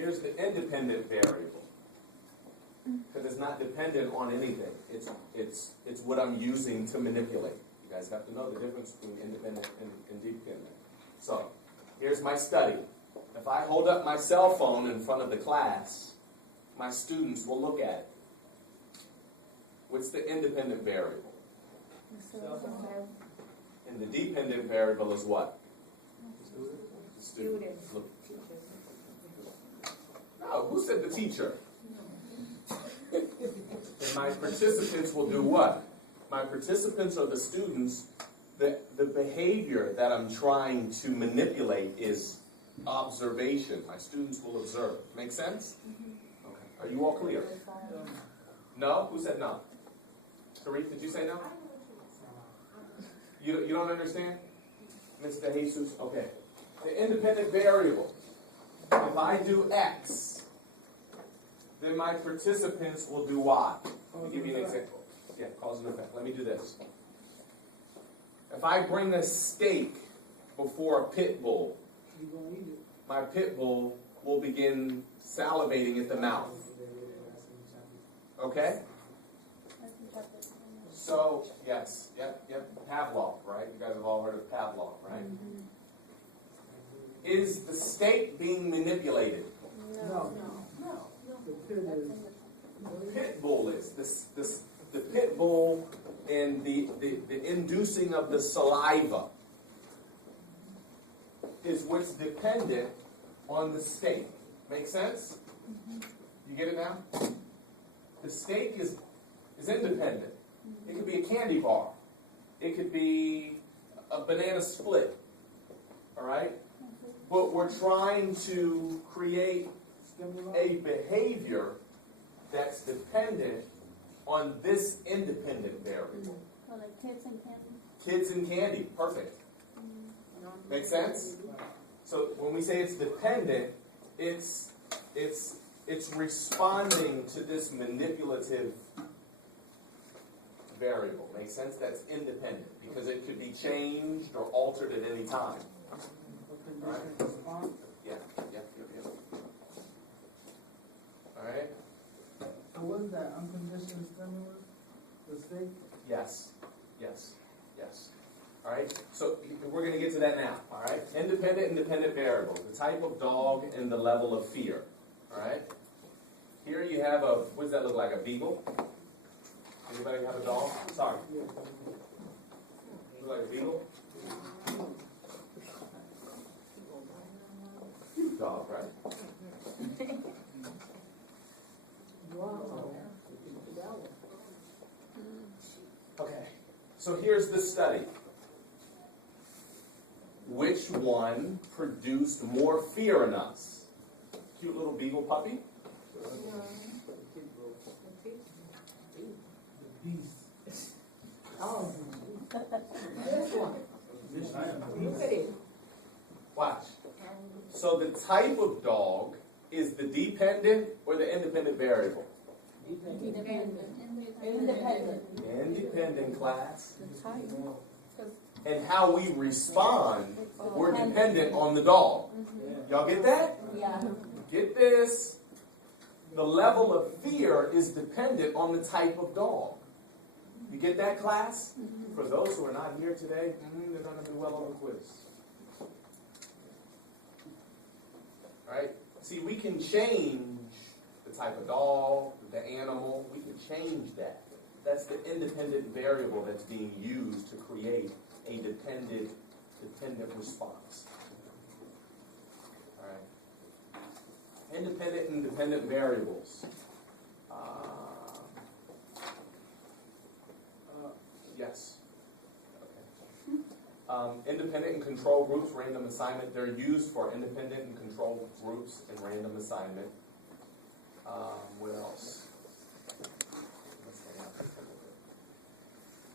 Here's the independent variable. Because it's not dependent on anything. It's what I'm using to manipulate. You guys have to know the difference between independent and dependent. So, here's my study. If I hold up my cell phone in front of the class, my students will look at it. What's the independent variable? And the dependent variable is what? The student. Look. No, who said the teacher? And my participants will do what? My participants are the students. The behavior that I'm trying to manipulate is observation. My students will observe. Make sense? Okay. Are you all clear? No? Who said no? Tariq, did you say no? You don't understand? Mr. Jesus? Okay. The independent variable. If I do X, then my participants will do Y. Let me give you an example. Yeah, cause and effect. Let me do this. If I bring a steak before a pit bull, my pit bull will begin salivating at the mouth. Okay? So, yes, yep, Pavlov, right? You guys have all heard of Pavlov, right? Is the steak being manipulated? No. The pit bull is. The pit bull and the inducing of the saliva is what's dependent on the steak. Make sense? You get it now? The steak is independent. It could be a candy bar. It could be a banana split. All right? But we're trying to create a behavior that's dependent on this independent variable. So like kids and candy? Kids and candy. Perfect. Make sense? So when we say it's dependent, it's responding to this manipulative variable. Make sense? That's independent because it could be changed or altered at any time. All right? Yeah. All right? So what is that? Unconditional stimulus? The steak? Yes. All right? So we're going to get to that now. All right? Independent and dependent variable. The type of dog and the level of fear. All right? Here you have a, what does that look like? A beagle? Anybody have a dog? Sorry. Look like a beagle? Cute dog, right? Okay. So here's the study. Which one produced more fear in us? Cute little beagle puppy? Oh. Look at it. Watch. So the type of dog is the dependent or the independent variable? Independent. Independent class. The type. And how we respond, we're dependent on the dog. Y'all get that? Yeah. Get this. The level of fear is dependent on the type of dog. You get that, class? For those who are not here today, they're not going to do well on the quiz. All right? See, we can change the type of dog, the animal. We can change that. That's the independent variable that's being used to create a dependent response. All right? Independent and dependent variables. Yes. Okay. Independent and control groups, random assignment. They're used for independent and control groups and random assignment. What else?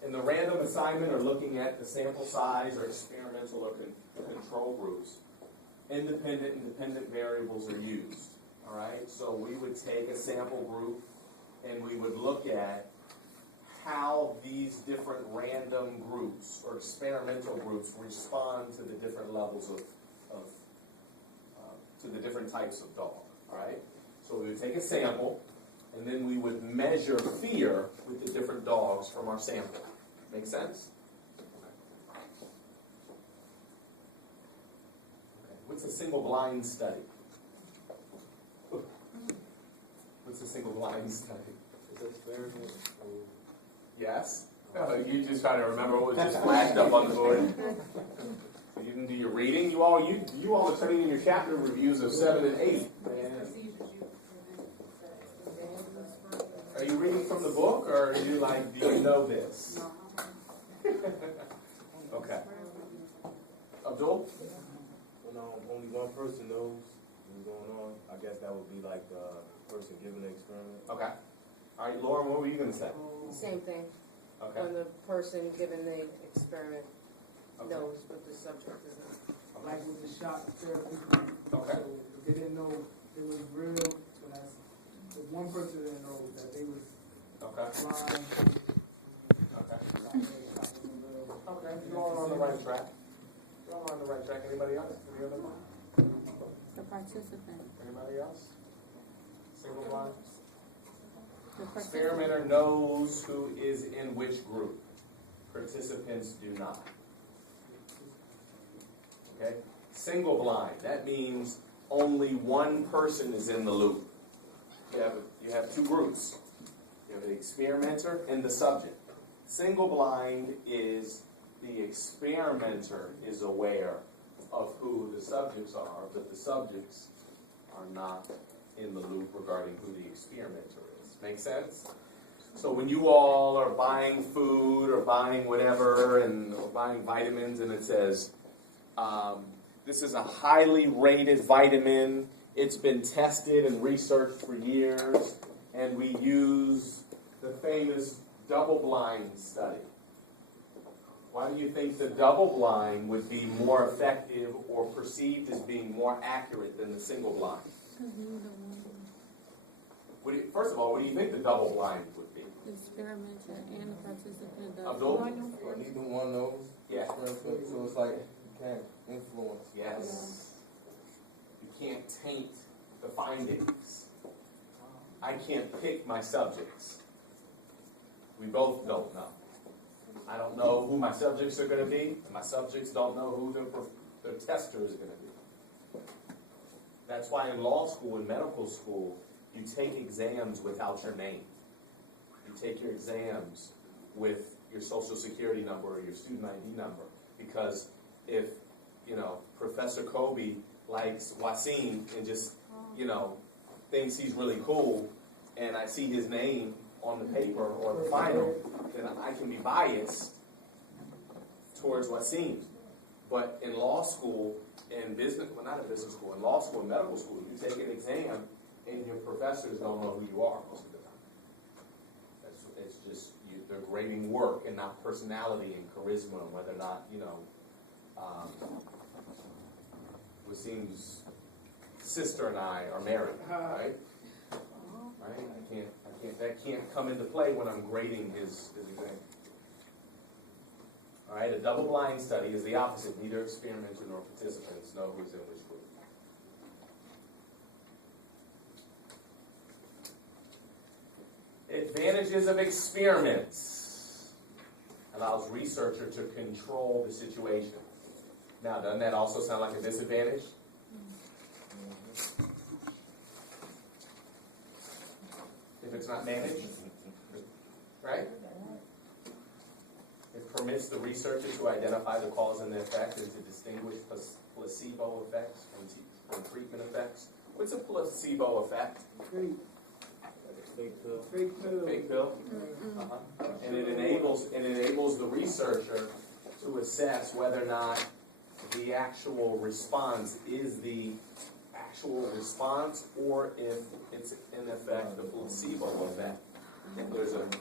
In the random assignment or looking at the sample size or experimental or control groups, independent and dependent variables are used. All right? So we would take a sample group and we would look at how these different random groups or experimental groups respond to the different levels to the different types of dog. right? So we would take a sample, and then we would measure fear with the different dogs from our sample. Make sense? Okay. What's a single blind study? What's a single blind study? Is it experiment? Yes? You just trying to remember what was just flashed up on the board. So you didn't do your reading. You all are turning in your chapter reviews of 7 and 8. Are you reading from the book, or are you like, do you know this? Okay. Abdul? When only one person knows what's going on, I guess that would be like the person giving the experiment. Okay. All right, Lauren, what were you going to say? Same thing. Okay. When the person given the experiment Okay. knows, but the subject is not. Like with the shock therapy. Okay. So if they didn't know it was real, so that's, if one person didn't know that they was Okay. blind. Okay. Real. Okay. You're all on the right track. You're all on the right track. Anybody else? Any other one? The participant. Anybody else? Single blind? The participant. Experimenter knows who is in which group. Participants do not. Okay? Single blind. That means only one person is in the loop. You have two groups. You have the experimenter and the subject. Single blind is the experimenter is aware of who the subjects are, but the subjects are not in the loop regarding who the experimenter is. Make sense? So when you all are buying food or buying whatever or buying vitamins and it says, this is a highly rated vitamin, it's been tested and researched for years, and we use the famous double-blind study. Why do you think the double-blind would be more effective or perceived as being more accurate than the single-blind? First of all, what do you think the double-blind would be? The experimenter and the participant. Abdul? Neither one knows. Yeah. So it's like you can't influence. Yes. You can't taint the findings. I can't pick my subjects. We both don't know. I don't know who my subjects are going to be, and my subjects don't know who the tester is going to be. That's why in law school and medical school, you take exams without your name. You take your exams with your social security number or your student ID number. Because if, Professor Kobe likes Wasim and just, thinks he's really cool, and I see his name on the paper or the final, then I can be biased towards Wasim. But in law school, in business, well, not in business school, in law school and medical school, you take an exam and your professors don't know who you are most of the time. It's just, they're grading work and not personality and charisma and whether or not, Wasim's sister and I are married, right? Right? That can't come into play when I'm grading his exam. All right, a double-blind study is the opposite. Neither experimenter nor participants know who's in which group. Advantages of experiments. Allows researcher to control the situation. Now, doesn't that also sound like a disadvantage? If it's not managed, right? It permits the researcher to identify the cause and the effect and to distinguish placebo effects from treatment effects. What's a placebo effect? Fake pill. Fake pill. Fake pill? Uh-huh. And it enables the researcher to assess whether or not the actual response is the actual response or if it's in effect the placebo effect. If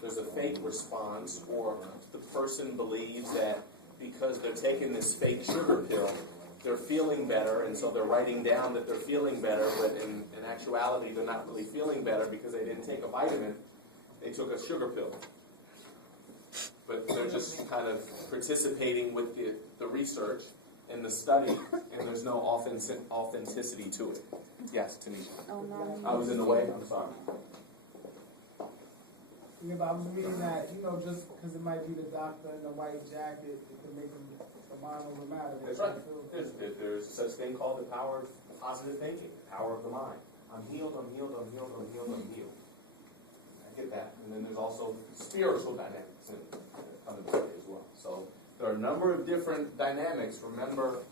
there's a fake response, or the person believes that because they're taking this fake sugar pill, they're feeling better, and so they're writing down that they're feeling better, but in actuality they're not really feeling better because they didn't take a vitamin, they took a sugar pill. But they're just kind of participating with the research, in the study, and there's no authenticity to it. Yes, Tanisha. Oh, no. I was in the way, I'm sorry. Yeah, but I was reading that, you know, just because it might be the doctor in the white jacket, it can make them, the mind over matter. That's right. There's such thing called the power of positive thinking, the power of the mind. I'm healed, I'm healed, I'm healed, I'm healed, I'm healed. I get that. And then there's also spiritual dynamics that come into play as well. So there are a number of different dynamics. Remember,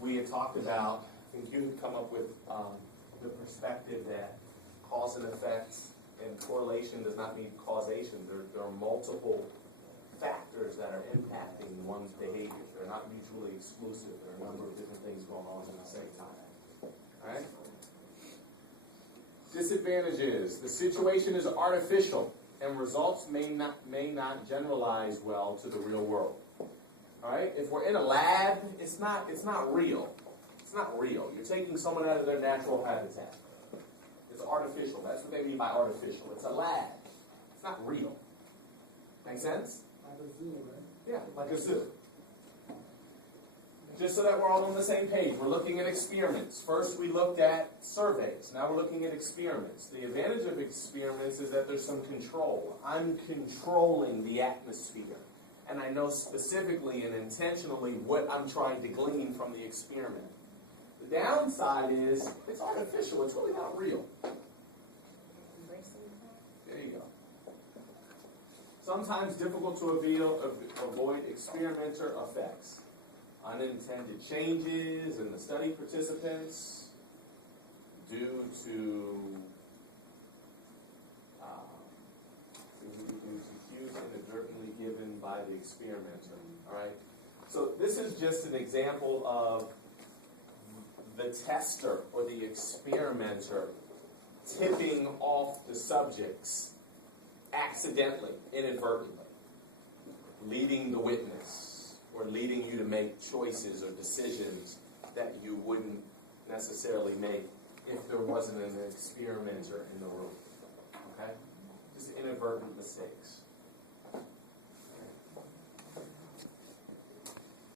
we had talked about, I think you had come up with the perspective that cause and effect and correlation does not mean causation. There are multiple factors that are impacting one's behavior. They're not mutually exclusive. There are a number of different things going on at the same time. All right? Disadvantages. The situation is artificial and results may not generalize well to the real world. All right? If we're in a lab, it's not real. It's not real. You're taking someone out of their natural habitat. It's artificial. That's what they mean by artificial. It's a lab. It's not real. Make sense? Like a zoo, right? Yeah, like a zoo. Just so that we're all on the same page, we're looking at experiments. First we looked at surveys. Now we're looking at experiments. The advantage of experiments is that there's some control. I'm controlling the atmosphere. And I know specifically and intentionally what I'm trying to glean from the experiment. The downside is it's artificial. It's really not real. There you go. Sometimes difficult to avoid experimenter effects. Unintended changes in the study participants due to cues inadvertently given by the experimenter. All right. So this is just an example of the tester or the experimenter tipping off the subjects accidentally, inadvertently, leading the witness, or leading you to make choices or decisions that you wouldn't necessarily make if there wasn't an experimenter in the room. Okay? Just inadvertent mistakes.